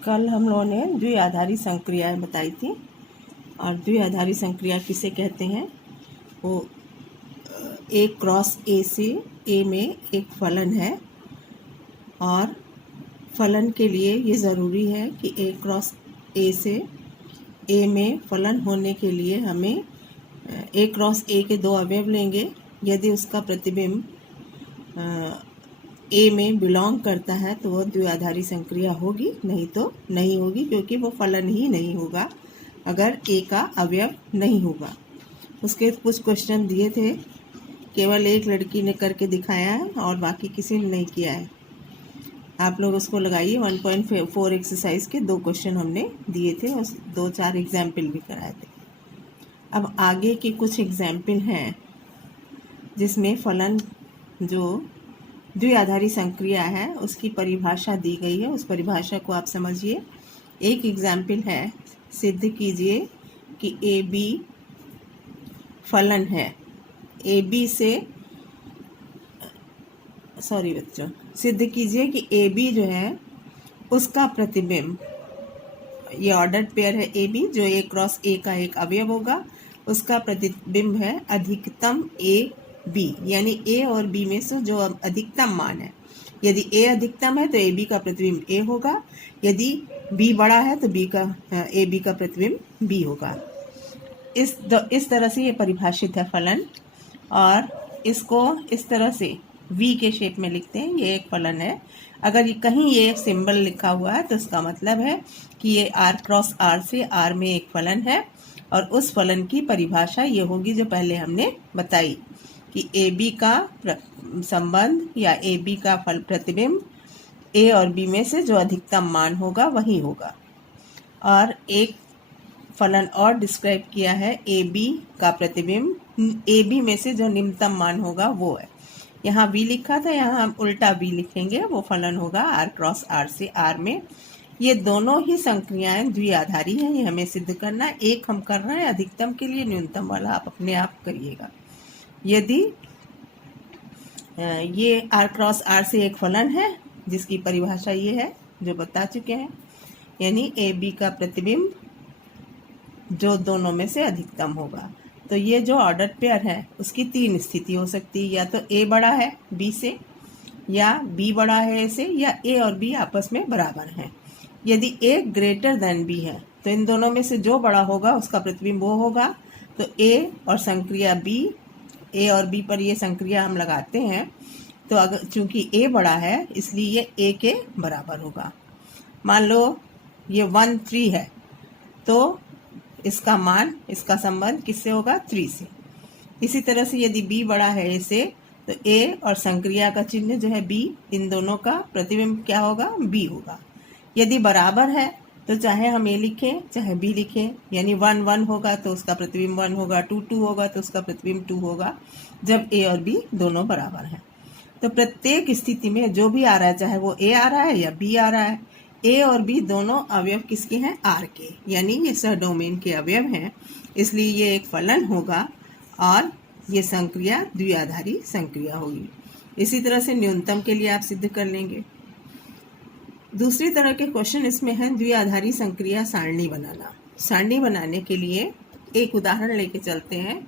कल हम लोगों ने द्विआधारी संक्रियाएं बताई थी। और द्विआधारी संक्रिया किसे कहते हैं? वो ए क्रॉस ए से ए में एक फलन है, और फलन के लिए ये ज़रूरी है कि ए क्रॉस ए से ए में फलन होने के लिए हमें ए क्रॉस ए के दो अवयव लेंगे। यदि उसका प्रतिबिंब ए में बिलोंग करता है तो वो द्विआधारी संक्रिया होगी, नहीं तो नहीं होगी, क्योंकि वो फलन ही नहीं होगा अगर ए का अवयव नहीं होगा। उसके कुछ क्वेश्चन दिए थे, केवल एक लड़की ने करके दिखाया है और बाकी किसी ने नहीं किया है। आप लोग उसको लगाइए। 1.4 एक्सरसाइज के 2 क्वेश्चन हमने दिए थे और 2-4 एग्जाम्पल भी कराए थे। अब आगे की कुछ एग्जाम्पल हैं जिसमें फलन जो द्विआधारी संक्रिया है उसकी परिभाषा दी गई है। उस परिभाषा को आप समझिए। एक एग्जाम्पल है, सिद्ध कीजिए कि ए बी फलन है। ए बी से सिद्ध कीजिए कि ए बी जो है उसका प्रतिबिंब, ये ऑर्डर्ड पेयर है ए बी, जो ए क्रॉस ए का एक अवयव होगा, उसका प्रतिबिंब है अधिकतम ए बी, यानी ए और बी में से जो अधिकतम मान है। यदि ए अधिकतम है तो ए बी का प्रतिबिंब ए होगा, यदि बी बड़ा है तो ए बी का प्रतिबिंब बी होगा। इस तरह से ये परिभाषित है फलन, और इसको इस तरह से वी के शेप में लिखते हैं। ये एक फलन है। अगर ये कहीं ये सिंबल लिखा हुआ है तो इसका मतलब है कि ये आर क्रॉस आर से आर में एक फलन है, और उस फलन की परिभाषा ये होगी जो पहले हमने बताई कि ए बी का संबंध या ए बी का प्रतिबिंब ए और बी में से जो अधिकतम मान होगा वही होगा। और एक फलन और डिस्क्राइब किया है, ए बी का प्रतिबिंब ए बी में से जो निम्नतम मान होगा वो है। यहाँ वी लिखा था, यहाँ हम उल्टा वी लिखेंगे, वो फलन होगा आर क्रॉस आर से आर में। ये दोनों ही संक्रियाएं द्विआधारी हैं, ये हमें सिद्ध करना है। एक हम कर रहे हैं अधिकतम के लिए, न्यूनतम वाला आप अपने आप करिएगा। यदि ये आर क्रॉस आर से एक फलन है जिसकी परिभाषा ये है जो बता चुके हैं, यानी ए बी का प्रतिबिंब जो दोनों में से अधिकतम होगा, तो ये जो ऑर्डर पेयर है उसकी 3 स्थिति हो सकती है। या तो ए बड़ा है बी से, या बी बड़ा है ए से, या ए और बी आपस में बराबर हैं। यदि ए ग्रेटर देन बी है तो इन दोनों में से जो बड़ा होगा उसका प्रतिबिंब वो होगा। तो ए और संक्रिया बी, ए और बी पर ये संक्रिया हम लगाते हैं, तो अगर चूंकि ए बड़ा है इसलिए ये ए के बराबर होगा। मान लो ये 1 3 है, तो इसका मान, इसका संबंध किससे होगा? 3 से। इसी तरह से यदि बी बड़ा है ए से, तो ए और संक्रिया का चिन्ह जो है बी, इन दोनों का प्रतिबिंब क्या होगा? बी होगा। यदि बराबर है तो चाहे हम ए लिखें चाहे बी लिखें, यानी 1 1 होगा तो उसका प्रतिबिंब 1 होगा, 2 2 होगा तो उसका प्रतिबिंब 2 होगा, जब ए और बी दोनों बराबर हैं। तो प्रत्येक स्थिति में जो भी आ रहा है, चाहे वो ए आ रहा है या बी आ रहा है, ए और बी दोनों अवयव किसके हैं? आर के, यानी ये सहडोमेन के अवयव हैं, इसलिए ये एक फलन होगा और ये संक्रिया द्विआधारी संक्रिया होगी। इसी तरह से न्यूनतम के लिए आप सिद्ध कर लेंगे। दूसरी तरह के क्वेश्चन इसमें है द्विआधारी संक्रिया सारणी बनाना। सारणी बनाने के लिए एक उदाहरण लेके चलते हैं।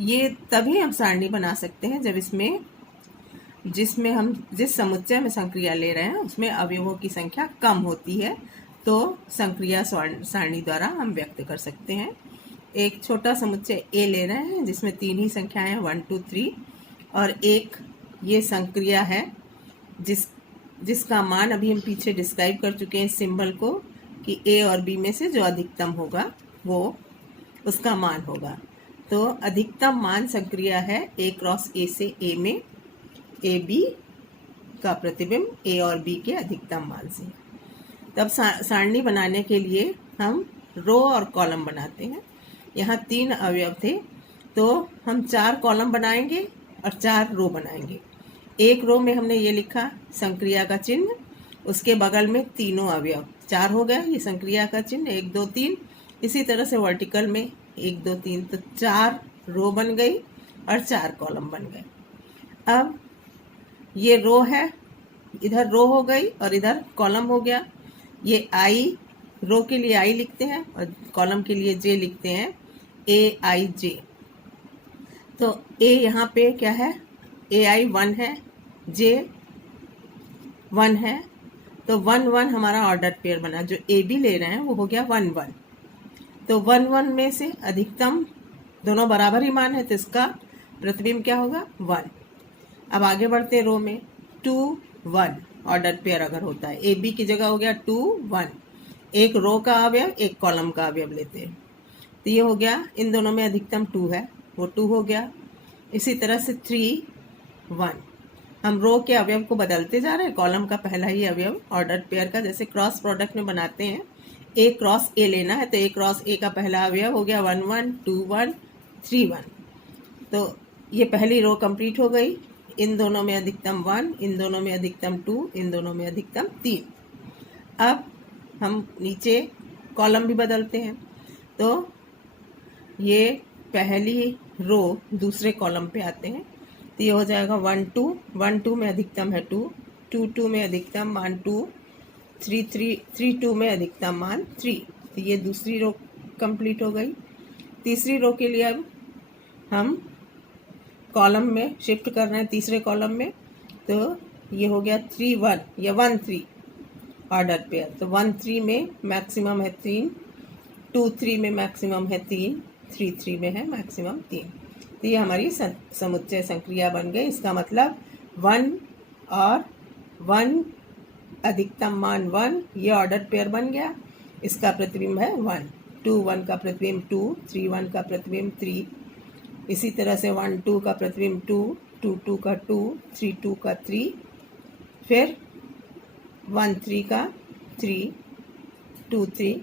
ये तभी हम सारणी बना सकते हैं जब जिसमें हम जिस समुच्चय में संक्रिया ले रहे हैं उसमें अवयवों की संख्या कम होती है, तो संक्रिया सारणी द्वारा हम व्यक्त कर सकते हैं। एक छोटा समुच्चय ए ले रहे हैं जिसमें 3 ही संख्याएं हैं, 1 2 3, और एक ये संक्रिया है जिसका मान अभी हम पीछे डिस्क्राइब कर चुके हैं सिंबल को, कि ए और बी में से जो अधिकतम होगा वो उसका मान होगा। तो अधिकतम मान संक्रिया है ए क्रॉस ए से ए में ए बी का प्रतिबिंब ए और बी के अधिकतम मान से। तब सारणी बनाने के लिए हम रो और कॉलम बनाते हैं। यहाँ 3 अवयव थे, तो हम 4 कॉलम बनाएंगे और 4 रो बनाएंगे। एक रो में हमने ये लिखा संक्रिया का चिन्ह, उसके बगल में तीनों अवयव, 4 हो गए ये संक्रिया का चिन्ह, 1 2 3। इसी तरह से वर्टिकल में 1 2 3, तो 4 रो बन गई और 4 कॉलम बन गए। अब ये रो है, इधर रो हो गई और इधर कॉलम हो गया। ये आई, रो के लिए आई लिखते हैं और कॉलम के लिए जे लिखते हैं, AIJ। तो ए यहाँ पे क्या है, AI 1 है, J 1 है, तो 1 1 हमारा ऑर्डर पेयर बना। जो AB ले रहे हैं वो हो गया 1 1। तो 1 1 में से अधिकतम दोनों बराबर ही मान है, तो इसका प्रतिबिंब क्या होगा, 1। अब आगे बढ़ते हैं रो में, 2 1 ऑर्डर पेयर अगर होता है, AB की जगह हो गया 2 1, एक रो का अवयव एक कॉलम का अवयव लेते हैं, तो ये हो गया, इन दोनों में अधिकतम 2 है, वो 2 हो गया। इसी तरह से 3 1, हम रो के अवयव को बदलते जा रहे हैं, कॉलम का पहला ही अवयव ऑर्डर पेयर का, जैसे क्रॉस प्रोडक्ट में बनाते हैं, A क्रॉस A लेना है, तो A क्रॉस A का पहला अवयव हो गया 1 1 2 1 3 1। तो ये पहली रो कंप्लीट हो गई, इन दोनों में अधिकतम 1, इन दोनों में अधिकतम 2, इन दोनों में अधिकतम 3। अब हम नीचे कॉलम भी बदलते हैं, तो ये पहली रो दूसरे कॉलम पे आते हैं, तो ये हो जाएगा 1 2, 1 2 में अधिकतम है 2, 2 2 में अधिकतम मान 2, 3 3 3 2 में अधिकतम मान 3। तो ये दूसरी रो कंप्लीट हो गई। तीसरी रो के लिए अब हम कॉलम में शिफ्ट कर रहे हैं, तीसरे कॉलम में, तो ये हो गया 3 1 या 1 3 ऑर्डर पेयर, तो 1 3 में मैक्सिमम है 3, 2 3 में मैक्सिमम है 3, 3 3 में है मैक्सिमम 3। तो ये हमारी समुच्चय संक्रिया बन गई। इसका मतलब 1 और 1 अधिकतम मान 1, ये ऑर्डर पेयर बन गया, इसका प्रतिबिंब है 1, 2 1 का प्रतिबिंब 2, 3 1 का प्रतिबिंब 3, इसी तरह से 1 2 का प्रतिबिंब 2, 2 2 का 2, 3 2 का 3, फिर 1 3 का 3, 2 3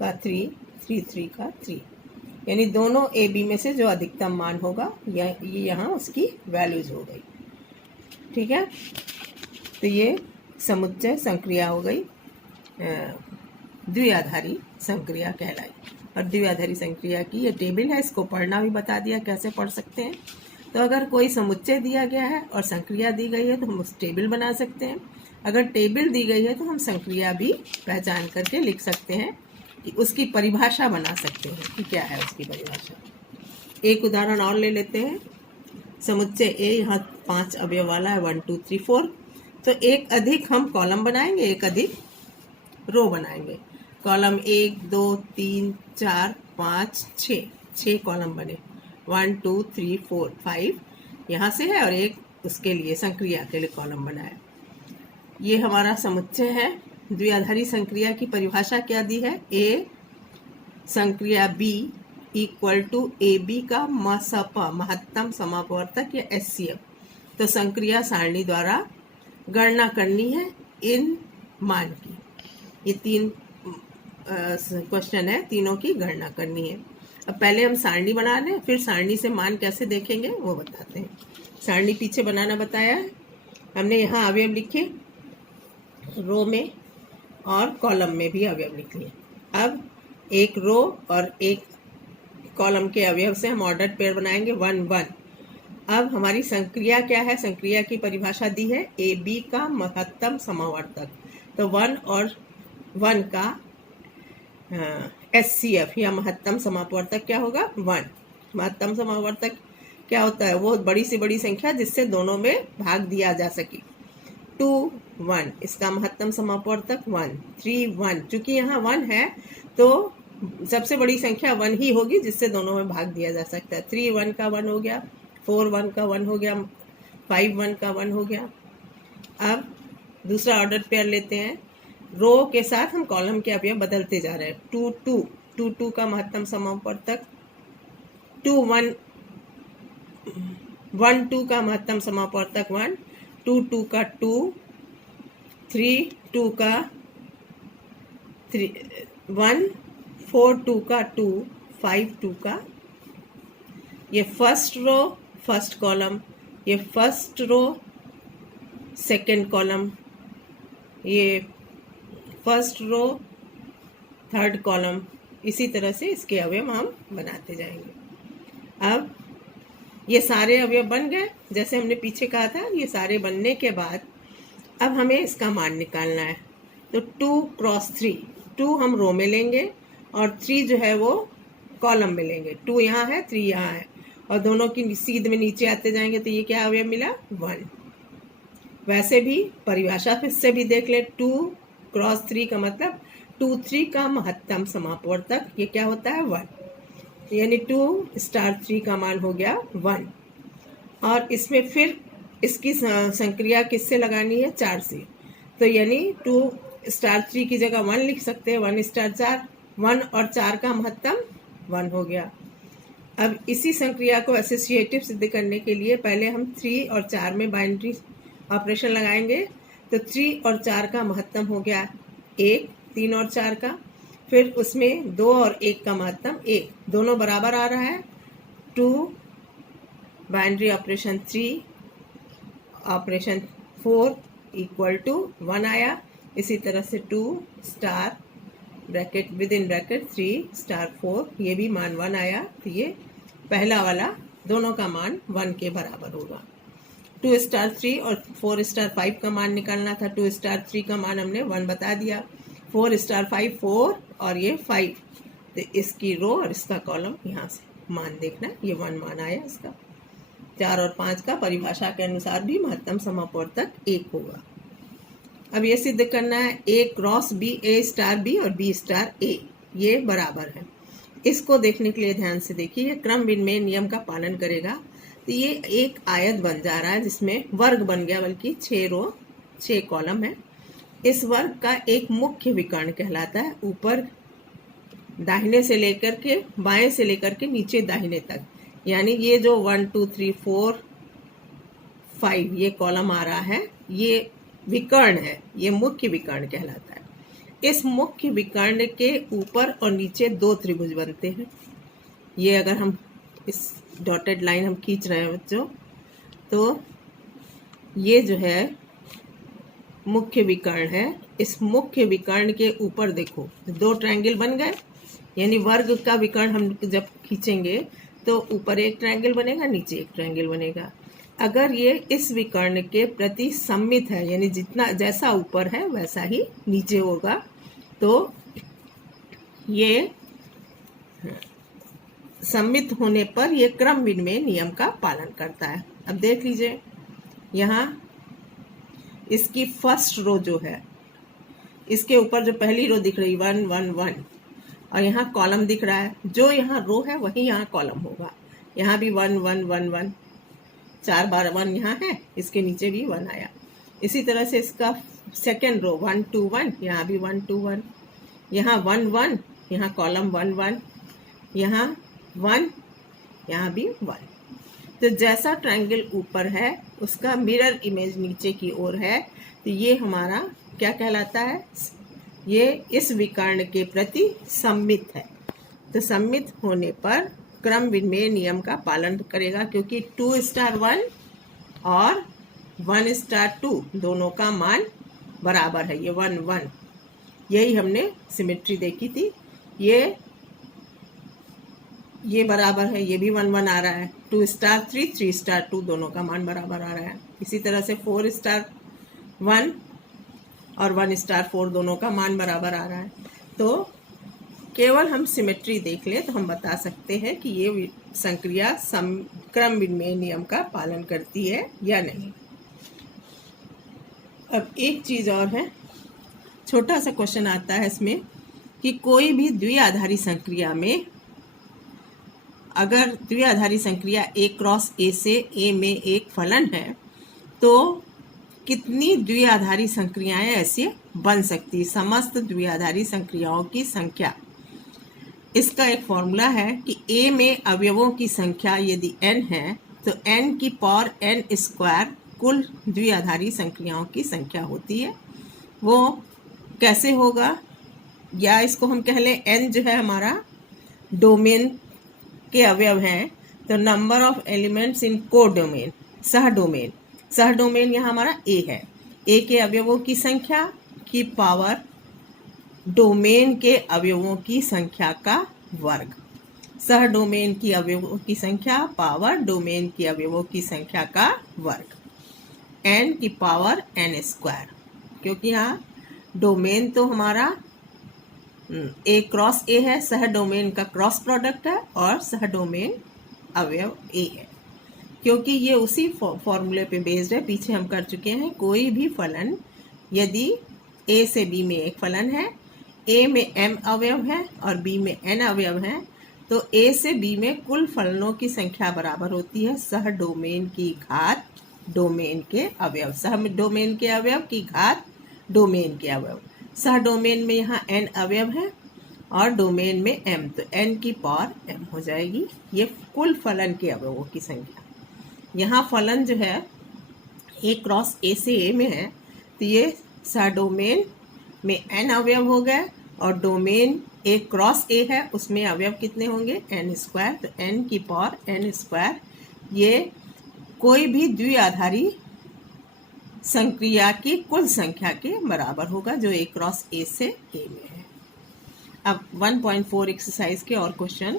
का 3, 3 3 का 3, यानी दोनों AB में से जो अधिकतम मान होगा ये यहाँ उसकी वैल्यूज हो गई। ठीक है, तो ये समुच्चय संक्रिया हो गई, द्विआधारी संक्रिया कहलाई। और द्विआधारी संक्रिया की ये टेबल है, इसको पढ़ना भी बता दिया कैसे पढ़ सकते हैं। तो अगर कोई समुच्चय दिया गया है और संक्रिया दी गई है तो हम उस टेबल बना सकते हैं। अगर टेबल दी गई है तो हम संक्रिया भी पहचान करके लिख सकते हैं, कि उसकी परिभाषा बना सकते हैं कि क्या है उसकी परिभाषा। एक उदाहरण और ले लेते हैं। समुच्चय A यहाँ 5 अवयव वाला है, 1 2 3 4। तो एक अधिक हम कॉलम बनाएंगे, एक अधिक रो बनाएंगे। कॉलम 1 2 3 4 5 6 कॉलम बने, 1 2 3 4 5 यहाँ से है और एक उसके लिए संक्रिया के लिए कॉलम बनाया। ये हमारा समुच्चय है। द्विआधारी संक्रिया की परिभाषा क्या दी है, A संक्रिया B इक्वल टू AB का मसपा महत्तम समापवर्तक या SCF। तो संक्रिया सारणी द्वारा गणना करनी है इन मान की। ये 3 क्वेश्चन है, तीनों की गणना करनी है। अब पहले हम सारणी बना लें, फिर सारणी से मान कैसे देखेंगे वो बताते हैं। सारणी पीछे बनाना बताया है हमने, यहाँ अवयव लिखे, रो में और कॉलम में भी अवयव लिख लिए। अब एक रो और एक कॉलम के अवयव से हम ऑर्डर पेयर बनाएंगे 1 1। अब हमारी संक्रिया क्या है, संक्रिया की परिभाषा दी है AB का महत्तम समावर्तक। तो 1 और 1 का SCF या महत्तम समापवर्तक क्या होगा, 1। महत्तम समावर्तक क्या होता है, वो बड़ी से बड़ी संख्या जिससे दोनों में भाग दिया जा सके। 2 1 इसका महत्तम समापवर्तक 1, 3 1 चूंकि यहाँ 1 है तो सबसे बड़ी संख्या 1 ही होगी जिससे दोनों में भाग दिया जा सकता है। 3 1 का 1 हो गया, 4 1 का 1 हो गया, 5 1 का 1 हो गया। अब दूसरा ऑर्डर पेयर लेते हैं, रो के साथ हम कॉलम के अवयव बदलते जा रहे हैं। 2 2 2 2 का महत्तम समापवर्तक, 2 1 1 2 का महत्तम समापवर्तक 1, 2 2 का 2, 3 2 का 3 1, 4 2 का 2, 5 2 का। ये फर्स्ट रो फर्स्ट कॉलम, ये फर्स्ट रो सेकेंड कॉलम, ये फर्स्ट रो थर्ड कॉलम, इसी तरह से इसके अवयव हम बनाते जाएंगे। अब ये सारे अवयव बन गए, जैसे हमने पीछे कहा था। ये सारे बनने के बाद अब हमें इसका मान निकालना है। तो 2 क्रॉस 3, 2 हम रो में लेंगे और 3 जो है वो कॉलम में लेंगे। 2 यहाँ है, 3 यहाँ है, और दोनों की सीध में नीचे आते जाएंगे तो ये क्या अवयव मिला? 1। वैसे भी परिभाषा फिर से भी देख ले, 2 क्रॉस 3 का मतलब 2 3 का महत्तम समापवर्तक, ये क्या होता है? 1। यानी 2 स्टार 3 का मान हो गया 1। और इसमें फिर इसकी संक्रिया किससे लगानी है? 4 से। तो यानी 2 स्टार 3 की जगह 1 लिख सकते हैं, 1 स्टार 4, 1 और 4 का महत्तम 1 हो गया। अब इसी संक्रिया को एसोसिएटिव सिद्ध करने के लिए पहले हम 3 और 4 में बाइनरी ऑपरेशन लगाएंगे। तो 3 और 4 का महत्तम हो गया 1, 3 और 4 का, फिर उसमें 2 और 1 का महत्तम 1, दोनों बराबर आ रहा है। 2 binary operation 3 operation 4 equal to 1 आया। इसी तरह से 2 star bracket within bracket 3 star 4, ये भी मान 1 आया। तो ये पहला वाला दोनों का मान 1 के बराबर होगा। 2 स्टार 3 और 4 स्टार 5 का मान निकालना था। 2 स्टार 3 का मान हमने 1 बता दिया, 4 स्टार 5 4 और ये 5, तो इसकी रो और इसका कॉलम यहाँ से मान देखना, ये 1 मान आया इसका। 4 और 5 का परिभाषा के अनुसार भी महत्तम समापवर्तक 1 होगा। अब ये सिद्ध करना है A cross B, A star B और B स्टार A ये बराबर है। इसको देखने के लिए ध्यान से देखिए, ये क्रम विनिमय नियम का पालन करेगा। तो ये एक आयत बन जा रहा है जिसमें वर्ग बन गया, बल्कि 6 रो 6 कॉलम है। इस वर्ग का एक मुख्य विकर्ण कहलाता है, ऊपर दाहिने से लेकर के बाएं से लेकर के नीचे दाहिने तक, यानी ये जो 1 2 3 4 5 ये कॉलम आ रहा है, ये विकर्ण है, ये मुख्य विकर्ण कहलाता है। इस मुख्य विकर्ण के ऊपर और नीचे 2 त्रिभुज बनते हैं। ये अगर हम इस डॉटेड लाइन हम खींच रहे हैं बच्चों, तो ये जो है मुख्य विकर्ण है। इस मुख्य विकर्ण के ऊपर देखो 2 ट्रायंगल बन गए, यानी वर्ग का विकर्ण हम जब खींचेंगे तो ऊपर एक ट्रायंगल बनेगा, नीचे एक ट्रायंगल बनेगा। अगर ये इस विकर्ण के प्रति सममित है, यानी जितना जैसा ऊपर है वैसा ही नीचे होगा, तो ये सममित होने पर ये क्रम विनिमय नियम का पालन करता है। अब देख लीजिए, यहाँ इसकी फर्स्ट रो जो है, इसके ऊपर जो पहली रो दिख रही 1 1 1, और यहाँ कॉलम दिख रहा है, जो यहाँ रो है वही यहाँ कॉलम होगा। यहाँ भी 1 1 1 1, 4 बार 1 यहाँ है, इसके नीचे भी 1 आया। इसी तरह से इसका सेकेंड रो 1 2 1, यहाँ भी 1 2 1, यहाँ 1 1, यहाँ कॉलम 1 1, यहाँ 1, यहाँ भी 1। तो जैसा ट्रायंगल ऊपर है उसका मिरर इमेज नीचे की ओर है, तो ये हमारा क्या कहलाता है? ये इस विकर्ण के प्रति सममित है। तो सममित होने पर क्रम विनिमय नियम का पालन करेगा, क्योंकि 2 स्टार 1 और 1 स्टार 2 दोनों का मान बराबर है, ये 1 1। यही हमने सिमेट्री देखी थी, ये बराबर है, ये भी 1 1 आ रहा है। 2 स्टार 3 3 स्टार 2 दोनों का मान बराबर आ रहा है। इसी तरह से 4 स्टार 1 और 1 स्टार 4 दोनों का मान बराबर आ रहा है। तो केवल हम सिमेट्री देख लें तो हम बता सकते हैं कि ये संक्रिया क्रम विनिमय नियम का पालन करती है या नहीं। अब एक चीज और है, छोटा सा क्वेश्चन आता है इसमें कि कोई भी द्विआधारी संक्रिया में, अगर द्विआधारी संक्रिया A क्रॉस A से A में एक फलन है, तो कितनी द्विआधारी संक्रियाएं ऐसी बन सकती? समस्त द्विआधारी संक्रियाओं की संख्या। इसका एक फॉर्मूला है कि A में अवयवों की संख्या यदि n है तो n की पावर n स्क्वायर कुल द्विआधारी संक्रियाओं की संख्या होती है। वो कैसे होगा? या इसको हम कह लें n जो है हमारा डोमेन के अवयव हैं, तो नंबर ऑफ एलिमेंट्स इन को डोमेन, सह डोमेन यहाँ हमारा A है। A के अवयवों की संख्या की पावर डोमेन के अवयवों की संख्या का वर्ग, सह डोमेन की अवयवों की संख्या पावर डोमेन की अवयवों की संख्या का वर्ग, n की पावर n स्क्वायर, क्योंकि यहाँ डोमेन तो हमारा ए क्रॉस ए है, सह डोमेन का क्रॉस प्रोडक्ट है, और सह डोमेन अवयव ए है, क्योंकि ये उसी फॉर्मूले पे बेस्ड है, पीछे हम कर चुके हैं। कोई भी फलन यदि ए से बी में एक फलन है, ए में m अवयव है और बी में n अवयव है, तो ए से बी में कुल फलनों की संख्या बराबर होती है सह डोमेन की घात डोमेन के अवयव, सह डोमेन के अवयव की घात डोमेन के अवयव। सह डोमेन में यहाँ n अवयव है और डोमेन में m, तो n की पावर m हो जाएगी। ये कुल फलन के अवयवों की संख्या। यहाँ फलन जो है ए क्रॉस ए से ए में है, तो ये सह डोमेन में n अवयव हो गए, और डोमेन ए क्रॉस ए है, उसमें अवयव कितने होंगे n स्क्वायर, तो n की पावर n स्क्वायर ये कोई भी द्विआधारी संक्रिया की कुल संख्या के बराबर होगा जो ए क्रॉस ए से ए में है। अब 1.4 एक्सरसाइज के और क्वेश्चन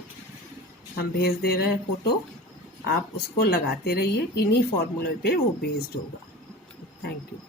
हम भेज दे रहे हैं फोटो, आप उसको लगाते रहिए, इन्हीं फॉर्मूले पे वो बेस्ड होगा। Thank you.